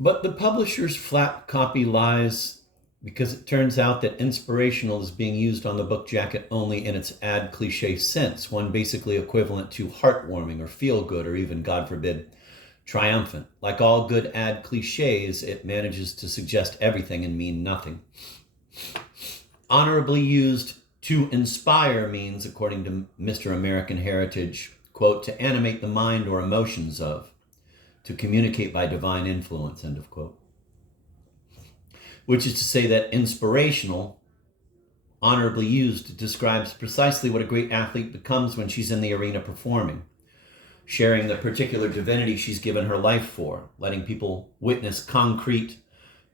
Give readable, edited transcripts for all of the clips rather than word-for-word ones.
But the publisher's flat copy lies because it turns out that inspirational is being used on the book jacket only in its ad cliche sense, one basically equivalent to heartwarming or feel good or even, God forbid, triumphant. Like all good ad cliches, it manages to suggest everything and mean nothing. Honorably used to inspire means, according to Mr. American Heritage, quote, to animate the mind or emotions of, to communicate by divine influence, end of quote. Which is to say that inspirational, honorably used, describes precisely what a great athlete becomes when she's in the arena performing, sharing the particular divinity she's given her life for, letting people witness concrete,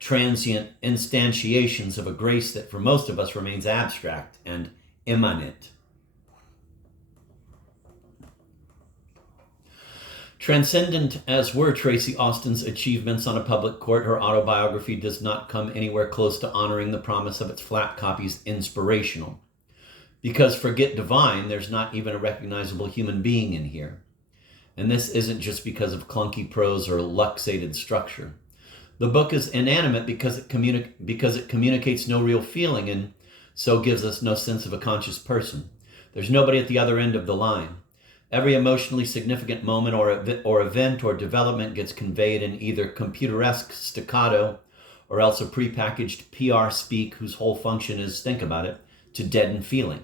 transient instantiations of a grace that for most of us remains abstract and immanent. Transcendent as were Tracy Austin's achievements on a public court, her autobiography does not come anywhere close to honoring the promise of its flat copy's inspirational. Because forget divine, there's not even a recognizable human being in here. And this isn't just because of clunky prose or luxated structure. The book is inanimate because it communicates no real feeling and so gives us no sense of a conscious person. There's nobody at the other end of the line. Every emotionally significant moment or event or development gets conveyed in either computeresque staccato or else a prepackaged PR speak whose whole function is, think about it, to deaden feeling.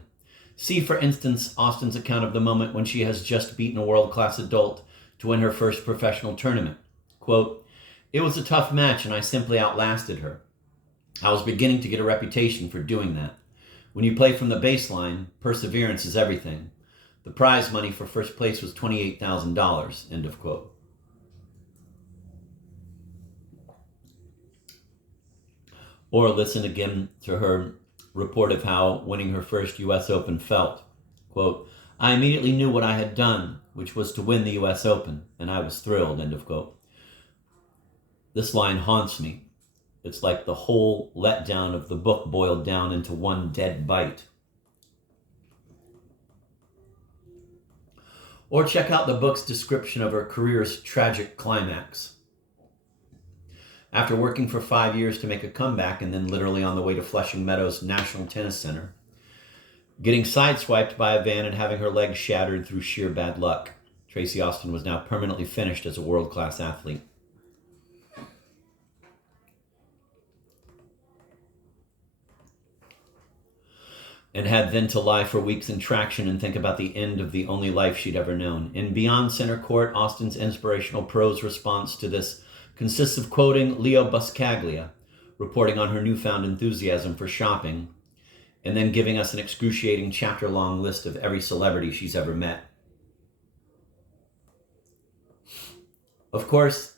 See, for instance, Austin's account of the moment when she has just beaten a world-class adult to win her first professional tournament. Quote, "It was a tough match and I simply outlasted her. I was beginning to get a reputation for doing that. When you play from the baseline, perseverance is everything. The prize money for first place was $28,000, end of quote. Or listen again to her report of how winning her first U.S. Open felt. Quote, "I immediately knew what I had done, which was to win the U.S. Open, and I was thrilled," end of quote. This line haunts me. It's like the whole letdown of the book boiled down into one dead bite. Or check out the book's description of her career's tragic climax. After working for 5 years to make a comeback and then literally on the way to Flushing Meadows National Tennis Center, getting sideswiped by a van and having her leg shattered through sheer bad luck, Tracy Austin was now permanently finished as a world-class athlete. And had then to lie for weeks in traction and think about the end of the only life she'd ever known. In Beyond Center Court, Austin's inspirational prose response to this consists of quoting Leo Buscaglia, reporting on her newfound enthusiasm for shopping, and then giving us an excruciating chapter-long list of every celebrity she's ever met. Of course,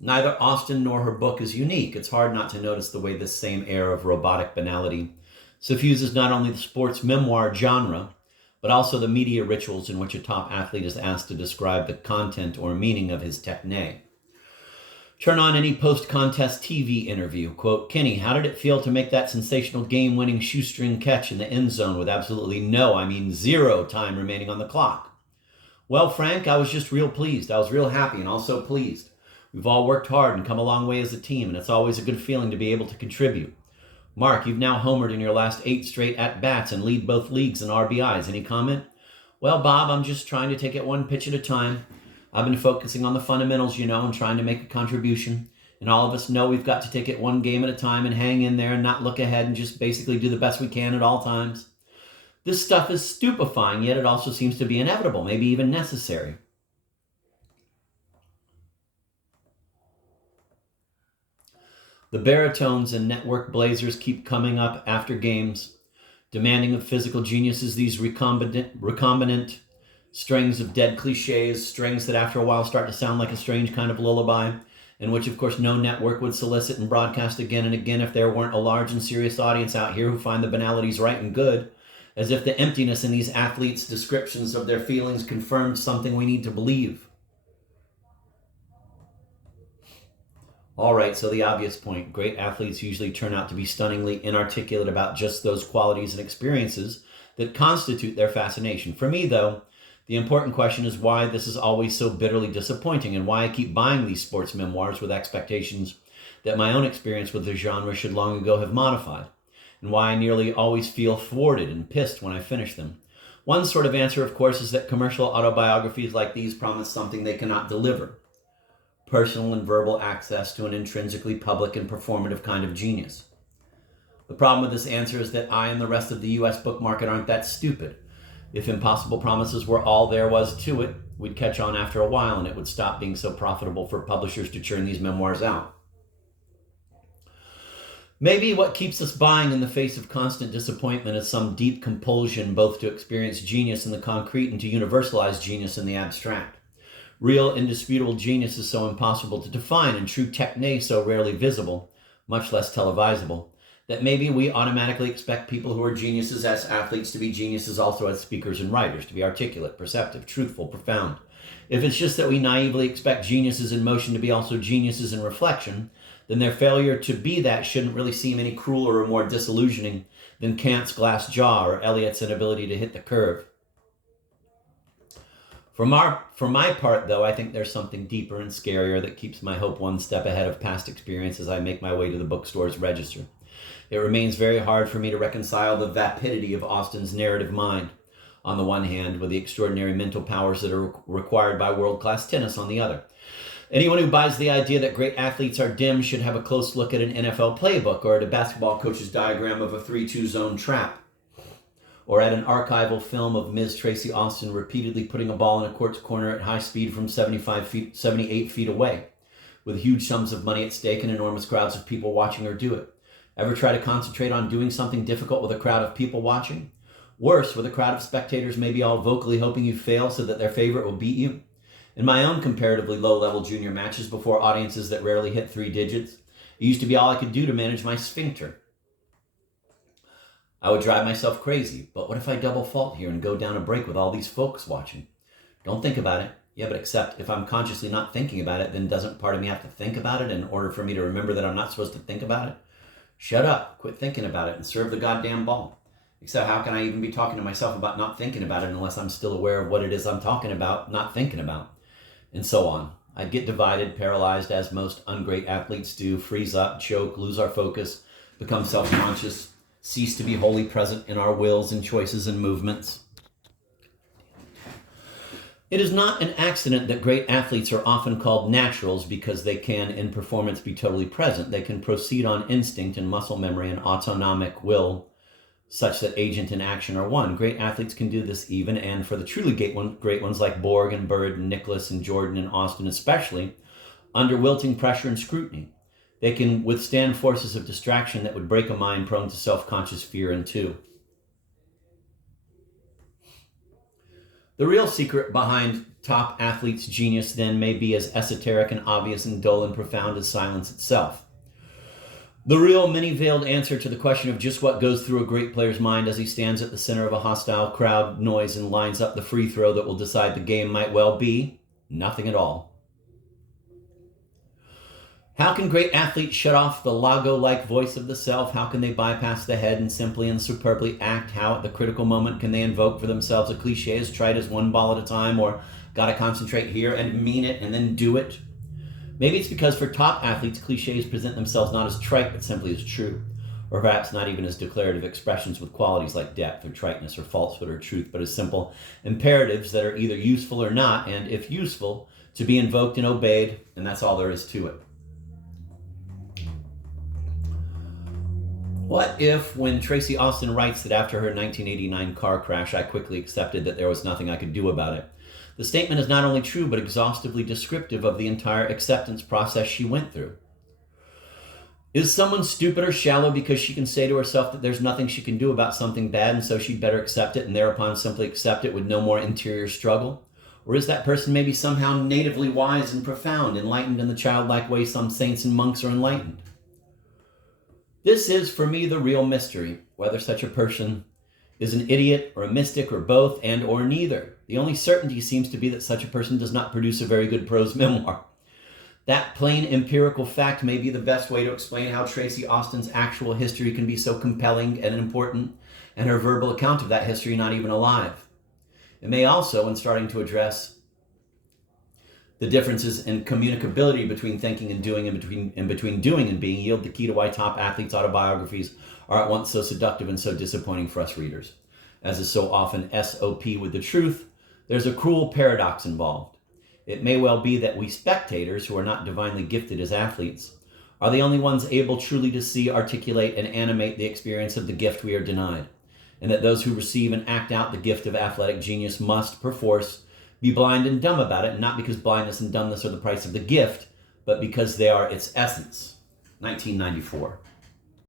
neither Austin nor her book is unique. It's hard not to notice the way this same air of robotic banality suffuses not only the sports memoir genre, but also the media rituals in which a top athlete is asked to describe the content or meaning of his technique. Turn on any post-contest TV interview. Quote, "Kenny, how did it feel to make that sensational game-winning shoestring catch in the end zone with absolutely zero time remaining on the clock?" "Well, Frank, I was just real pleased. I was real happy and also pleased. We've all worked hard and come a long way as a team, and it's always a good feeling to be able to contribute. Mark, you've now homered in your last 8 straight at-bats and lead both leagues in RBIs. Any comment?" "Well, Bob, I'm just trying to take it one pitch at a time. I've been focusing on the fundamentals, and trying to make a contribution. And all of us know we've got to take it one game at a time and hang in there and not look ahead and just basically do the best we can at all times. This stuff is stupefying, yet it also seems to be inevitable, maybe even necessary." The baritones and network blazers keep coming up after games, demanding of physical geniuses these recombinant strings of dead cliches, strings that after a while start to sound like a strange kind of lullaby, and which of course no network would solicit and broadcast again and again if there weren't a large and serious audience out here who find the banalities right and good, as if the emptiness in these athletes' descriptions of their feelings confirmed something we need to believe. All right, so the obvious point. Great athletes usually turn out to be stunningly inarticulate about just those qualities and experiences that constitute their fascination. For me, though, the important question is why this is always so bitterly disappointing and why I keep buying these sports memoirs with expectations that my own experience with the genre should long ago have modified, and why I nearly always feel thwarted and pissed when I finish them. One sort of answer, of course, is that commercial autobiographies like these promise something they cannot deliver: personal and verbal access to an intrinsically public and performative kind of genius. The problem with this answer is that I and the rest of the US book market aren't that stupid. If impossible promises were all there was to it, we'd catch on after a while and it would stop being so profitable for publishers to churn these memoirs out. Maybe what keeps us buying in the face of constant disappointment is some deep compulsion both to experience genius in the concrete and to universalize genius in the abstract. Real, indisputable genius is so impossible to define and true techne so rarely visible, much less televisable, that maybe we automatically expect people who are geniuses as athletes to be geniuses also as speakers and writers, to be articulate, perceptive, truthful, profound. If it's just that we naively expect geniuses in motion to be also geniuses in reflection, then their failure to be that shouldn't really seem any crueler or more disillusioning than Kant's glass jaw or Eliot's inability to hit the curve. For my part, though, I think there's something deeper and scarier that keeps my hope one step ahead of past experience as I make my way to the bookstore's register. It remains very hard for me to reconcile the vapidity of Austen's narrative mind, on the one hand, with the extraordinary mental powers that are required by world-class tennis on the other. Anyone who buys the idea that great athletes are dim should have a close look at an NFL playbook or at a basketball coach's diagram of a 3-2 zone trap, or at an archival film of Ms. Tracy Austen repeatedly putting a ball in a court's corner at high speed from 78 feet away, with huge sums of money at stake and enormous crowds of people watching her do it. Ever try to concentrate on doing something difficult with a crowd of people watching? Worse, with a crowd of spectators maybe all vocally hoping you fail so that their favorite will beat you? In my own comparatively low-level junior matches before audiences that rarely hit 3 digits, it used to be all I could do to manage my sphincter. I would drive myself crazy, but what if I double fault here and go down a break with all these folks watching? Don't think about it. Yeah, but except if I'm consciously not thinking about it, then doesn't part of me have to think about it in order for me to remember that I'm not supposed to think about it? Shut up, quit thinking about it, and serve the goddamn ball. Except how can I even be talking to myself about not thinking about it unless I'm still aware of what it is I'm talking about, not thinking about? And so on. I'd get divided, paralyzed, as most ungreat athletes do, freeze up, choke, lose our focus, become self-conscious, cease to be wholly present in our wills and choices and movements. It is not an accident that great athletes are often called naturals because they can, in performance, be totally present. They can proceed on instinct and muscle memory and autonomic will, such that agent and action are one. Great athletes can do this even, and for the truly great ones like Borg and Bird and Nicholas and Jordan and Austen especially, under wilting pressure and scrutiny. They can withstand forces of distraction that would break a mind prone to self-conscious fear and two. The real secret behind top athletes' genius then may be as esoteric and obvious and dull and profound as silence itself. The real many-veiled answer to the question of just what goes through a great player's mind as he stands at the center of a hostile crowd noise and lines up the free throw that will decide the game might well be nothing at all. How can great athletes shut off the Lago-like voice of the self? How can they bypass the head and simply and superbly act? How at the critical moment can they invoke for themselves a cliche as trite as one ball at a time, or gotta concentrate here and mean it and then do it? Maybe it's because for top athletes, cliches present themselves not as trite but simply as true, or perhaps not even as declarative expressions with qualities like depth or triteness or falsehood or truth, but as simple imperatives that are either useful or not, and if useful, to be invoked and obeyed, and that's all there is to it. What if, when Tracy Austen writes that after her 1989 car crash, I quickly accepted that there was nothing I could do about it, the statement is not only true, but exhaustively descriptive of the entire acceptance process she went through? Is someone stupid or shallow because she can say to herself that there's nothing she can do about something bad, and so she'd better accept it and thereupon simply accept it with no more interior struggle? Or is that person maybe somehow natively wise and profound, enlightened in the childlike way some saints and monks are enlightened? This is, for me, the real mystery, whether such a person is an idiot or a mystic or both and or neither. The only certainty seems to be that such a person does not produce a very good prose memoir. That plain empirical fact may be the best way to explain how Tracy Austen's actual history can be so compelling and important, and her verbal account of that history not even alive. It may also, in starting to address The differences in communicability between thinking and doing and between doing and being yield the key to why top athletes' autobiographies are at once so seductive and so disappointing for us readers. As is so often SOP with the truth, there's a cruel paradox involved. It may well be that we spectators, who are not divinely gifted as athletes, are the only ones able truly to see, articulate, and animate the experience of the gift we are denied, and that those who receive and act out the gift of athletic genius must, perforce, be blind and dumb about it, not because blindness and dumbness are the price of the gift, but because they are its essence. 1994.